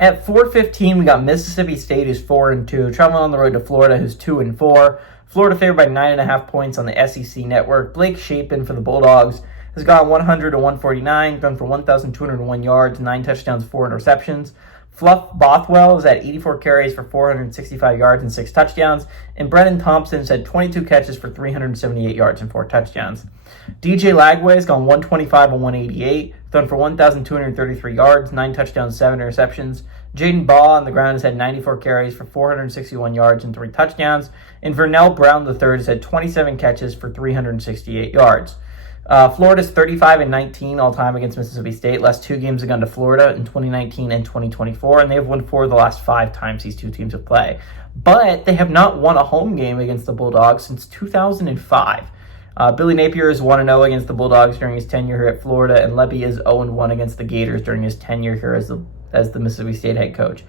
At 4:15, we got Mississippi State, who's 4-2, traveling on the road to Florida, who's 2-4. Florida favored by 9.5 points on the SEC network. Blake Shapen for the Bulldogs has gone 100 to 149, thrown for 1,201 yards, 9 touchdowns, 4 interceptions. Fluff Bothwell is at 84 carries for 465 yards and 6 touchdowns. And Brennan Thompson has had 22 catches for 378 yards and 4 touchdowns. DJ Lagway has gone 125 and 188, thrown for 1,233 yards, 9 touchdowns, 7 interceptions. Jaden Baugh on the ground has had 94 carries for 461 yards and 3 touchdowns. And Vernell Brown III has had 27 catches for 368 yards. Florida's 35 and 19 all time against Mississippi State. Last 2 games have gone to Florida in 2019 and 2024, and they have won 4 of the last 5 times these 2 teams have played. But they have not won a home game against the Bulldogs since 2005. Billy Napier is 1-0 against the Bulldogs during his tenure here at Florida, and Lebby is 0-1 against the Gators during his tenure here as the Mississippi State head coach.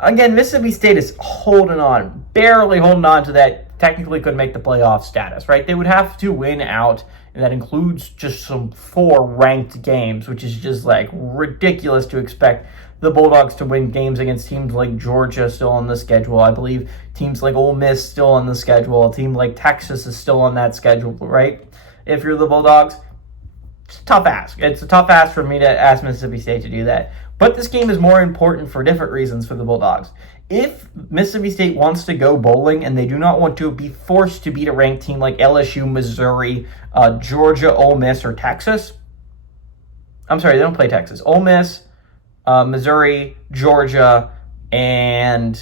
Again, Mississippi State is barely holding on to that technically could make the playoff status, right? They would have to win out, and that includes just some 4 ranked games, which is just like ridiculous to expect the Bulldogs to win games against teams like Georgia still on the schedule. I believe teams like Ole Miss still on the schedule. A team like Texas is still on that schedule, right? If you're the Bulldogs, it's a tough ask. It's a tough ask for me to ask Mississippi State to do that. But this game is more important for different reasons for the Bulldogs. If Mississippi State wants to go bowling and they do not want to be forced to beat a ranked team like LSU, Missouri, Georgia, Ole Miss, or Texas. I'm sorry, they don't play Texas. Ole Miss, Missouri, Georgia, and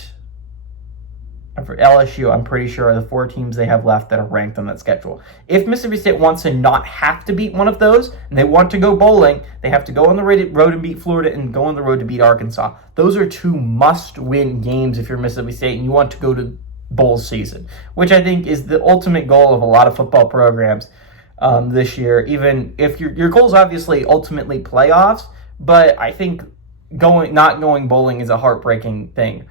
for LSU, I'm pretty sure, are the 4 teams they have left that are ranked on that schedule. If Mississippi State wants to not have to beat one of those, and they want to go bowling, they have to go on the road and beat Florida and go on the road to beat Arkansas. Those are 2 must-win games if you're Mississippi State and you want to go to bowl season, which I think is the ultimate goal of a lot of football programs this year. Even if your goal is obviously ultimately playoffs, but I think not going bowling is a heartbreaking thing.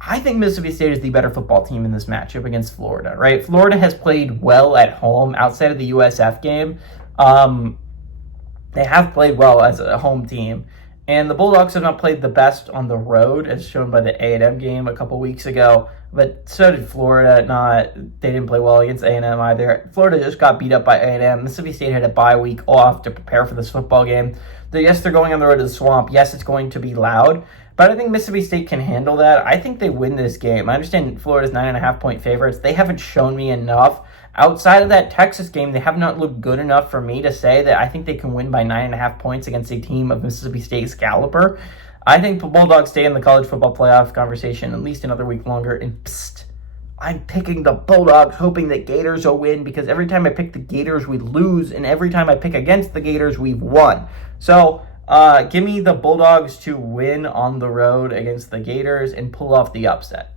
I think Mississippi State is the better football team in this matchup against Florida, right? Florida has played well at home outside of the USF game. They have played well as a home team. And the Bulldogs have not played the best on the road, as shown by the A&M game a couple weeks ago. But so did Florida. They didn't play well against A&M either. Florida just got beat up by A&M. Mississippi State had a bye week off to prepare for this football game. Yes, they're going on the road to the Swamp. Yes, it's going to be loud. But I think Mississippi State can handle that. I think they win this game. I understand Florida's 9.5-point favorites. They haven't shown me enough. Outside of that Texas game, they have not looked good enough for me to say that I think they can win by 9.5 points against a team of Mississippi State's caliber. I think the Bulldogs stay in the college football playoff conversation at least another week longer. And I'm picking the Bulldogs, hoping that Gators will win, because every time I pick the Gators, we lose. And every time I pick against the Gators, we've won. So give me the Bulldogs to win on the road against the Gators and pull off the upset.